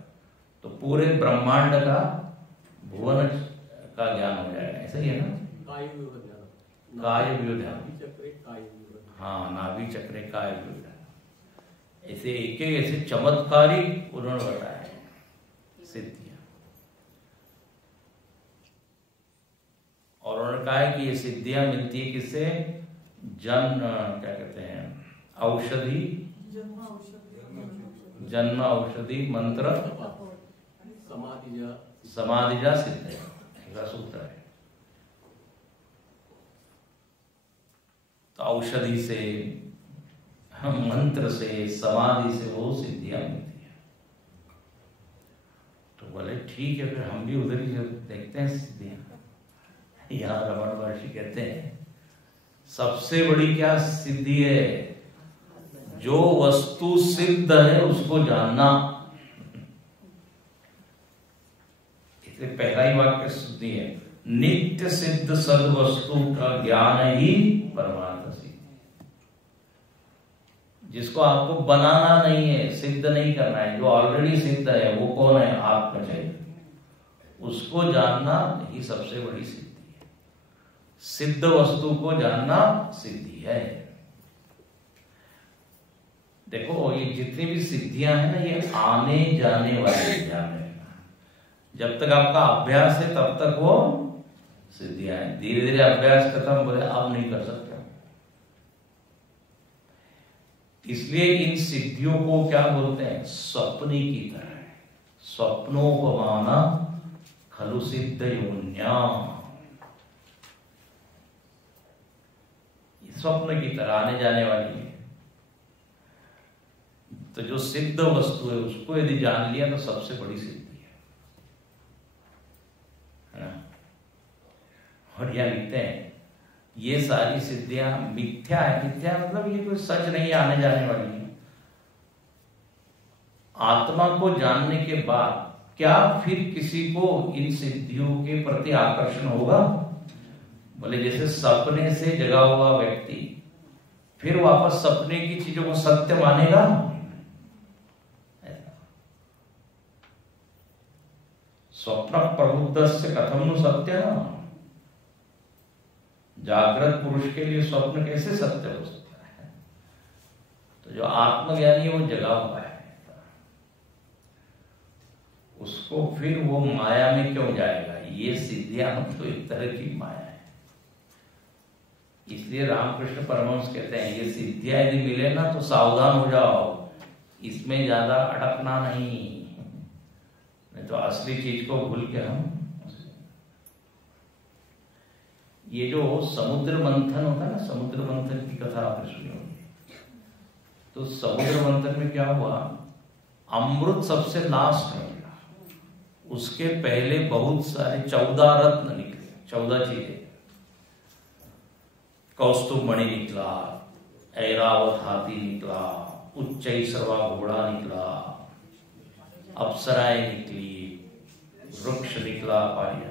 तो पूरे ब्रह्मांड का, भुवन का ज्ञान हो जाएगा। ऐसा ही है ना? काय व्यूह ध्यान। हाँ, नाभि चक्रे काय व्यूह ध्यान। ऐसे एक एक ऐसे चमत्कारी उन्होंने बताया सिद्धियां। और उन्होंने कहा है कि ये सिद्धियां मिलती है किससे? क्या कहते हैं, औषधि, जन्म औषधि मंत्र समाधिजा सिद्ध ऐसा सूत्र है। तो औषधि से, मंत्र से, समाधि से वो सिद्धियां मिलती है। तो बोले ठीक है, फिर हम भी उधर ही देखते हैं सिद्धियां। यहाँ रमण महर्षि कहते हैं सबसे बड़ी क्या सिद्धि है? जो वस्तु सिद्ध है उसको जानना। इसलिए पहला ही वाक्य सिद्धि है, नित्य सिद्ध सद वस्तु का ज्ञान ही परमार्थ सिद्धि। जिसको आपको बनाना नहीं है, सिद्ध नहीं करना है, जो ऑलरेडी सिद्ध है, वो कौन है? आत्मचैतन्य। उसको जानना ही सबसे बड़ी सिद्धि है। सिद्ध वस्तु को जानना सिद्धि है। देखो ये जितनी भी सिद्धियां हैं ना, ये आने जाने वाली ज्ञान है। जब तक आपका अभ्यास है तब तक वो सिद्धियां हैं। धीरे धीरे अभ्यास खत्म, बोले अब नहीं कर सकते। इसलिए इन सिद्धियों को क्या बोलते हैं? स्वप्नी की तरह। स्वप्नोपमाना खलु सिद्ध योन्या। स्वप्न की तरह आने जाने वाली है। तो जो सिद्ध वस्तु है उसको यदि जान लिया तो सबसे बड़ी सिद्धि है ना। और यह लिखते हैं ये सारी सिद्धियां मिथ्या है। मिथ्या मतलब ये कोई सच नहीं आने जाने वाली है। आत्मा को जानने के बाद क्या फिर किसी को इन सिद्धियों के प्रति आकर्षण होगा? बोले जैसे सपने से जगा हुआ व्यक्ति फिर वापस सपने की चीजों को सत्य मानेगा? स्वप्न प्रबुद्धस्य कथम नु सत्य। जागृत पुरुष के लिए स्वप्न कैसे सत्य हो सकता है? तो जो आत्मज्ञानी है वो जगा हुआ है, उसको फिर वो माया में क्यों जाएगा? ये सिद्धियां तो एक तरह की माया है। इसलिए रामकृष्ण परमहंस कहते हैं ये सिद्धियां यदि मिले ना तो सावधान हो जाओ, इसमें ज्यादा अटकना नहीं तो असली चीज को भूल के हम। ये जो समुद्र मंथन होता है ना, समुद्र मंथन की कथा आपने सुनी होगी। तो समुद्र मंथन में क्या हुआ? अमृत सबसे लास्ट में मिला, उसके पहले बहुत सारे 14 रत्न निकले, 14 चीजें। कौस्तुभ मणि निकला, ऐरावत हाथी निकला, उच्चैसरवा घोड़ा निकला, अप्सराएं निकली, वृक्ष निकला, पारिया।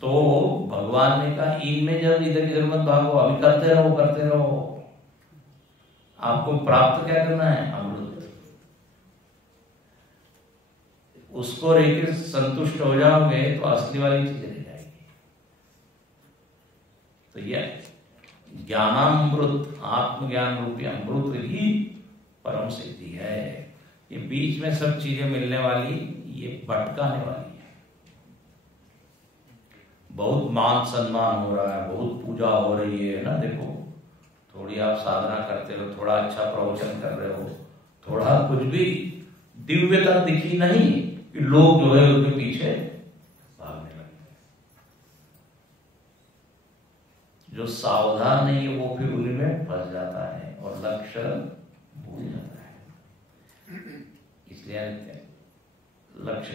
तो भगवान ने कहा इनमें जब इधर इधर मत भागो, अभी करते रहो। आपको प्राप्त क्या करना है? अमृत। उसको लेकर संतुष्ट हो जाओगे तो असली वाली चीजें रह जाएगी। तो यह ज्ञानामृत, आत्मज्ञान रूपी अमृत ही परम सिद्धि है। ये बीच में सब चीजें मिलने वाली, ये भटकाने वाली है। बहुत मान सम्मान हो रहा है, बहुत पूजा हो रही है ना, देखो थोड़ी आप साधना करते हो, थोड़ा अच्छा प्रवचन कर रहे हो, थोड़ा कुछ भी दिव्यता दिखी नहीं कि लोग जो है उसके पीछे भागने लगते। जो सावधान नहीं है वो फिर उनमें फंस जाता है और लक्ष्य भूल जाता है। इसलिए लक्ष्य,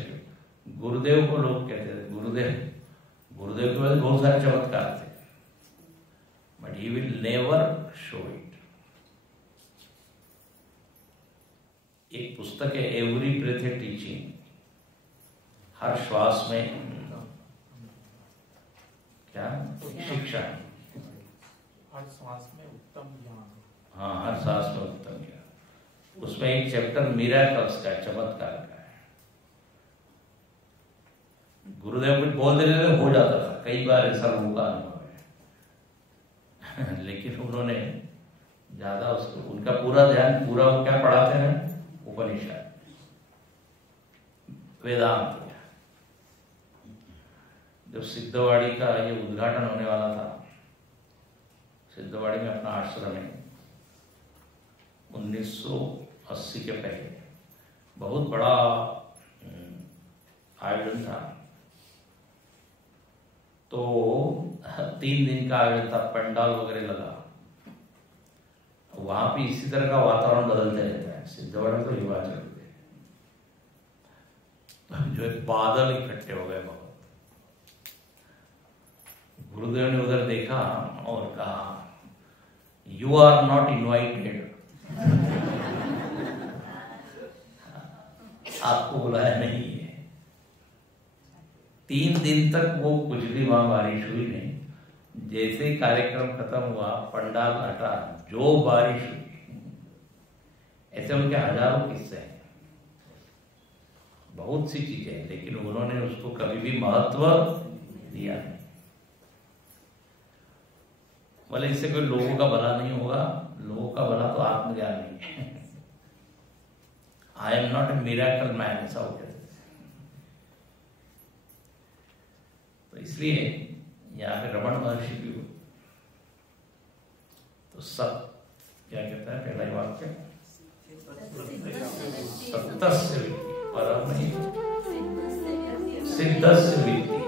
गुरुदेव को लोग कहते थे, गुरुदेव के पास बहुत सारे चमत्कार थे, but he will never show it. एक पुस्तक है एवरी ब्रेथ ए टीचिंग, हर श्वास में क्या शिक्षा है, हर श्वास में उत्तम ज्ञान। हाँ, हर श्वास में उत्तम ज्ञान। उसमें एक चैप्टर मिरेकल्स का, चमत्कार का है। गुरुदेव कुछ बोल देने में हो जाता था, कई बार ऐसा लोगों का अनुभव है। लेकिन उन्होंने ज्यादा उसको, उनका पूरा ध्यान, पूरा वो क्या पढ़ाते हैं? उपनिषद, वेदांत। जब सिद्धवाड़ी का ये उद्घाटन होने वाला था, सिद्धवाड़ी में अपना आश्रम है, 1980 के पहले बहुत बड़ा आयोजन था। तो 3 दिन का आयोजन था, पंडाल वगैरह लगा। वहां पे इसी तरह का वातावरण बदलते रहता है। सिद्धवाड़ी में तो हिमाचल जो एक बादल इकट्ठे हो गए बहुत। गुरुदेव ने उधर देखा और कहा, यू आर नॉट इनवाइटेड, आपको बुलाया नहीं है। 3 दिन तक वो कुछ भी वहां बारिश हुई नहीं। जैसे ही कार्यक्रम खत्म हुआ, पंडाल हटा, जो बारिश हुई। ऐसे उनके हजारों किस्से हैं, बहुत सी चीजें हैं, लेकिन उन्होंने उसको कभी भी महत्व दिया नहीं। बोले इससे कोई लोगों का भला नहीं होगा, लोगों का भला तो आत्मज्ञान नहीं है। I am not a miracle man, ऐसा हो गया। तो इसलिए यहाँ पे रमण महर्षि भी हो तो सब क्या कहता है पहला ही वाक्य, सत्तस्य परम नहीं सिद्धस्य विद्धि।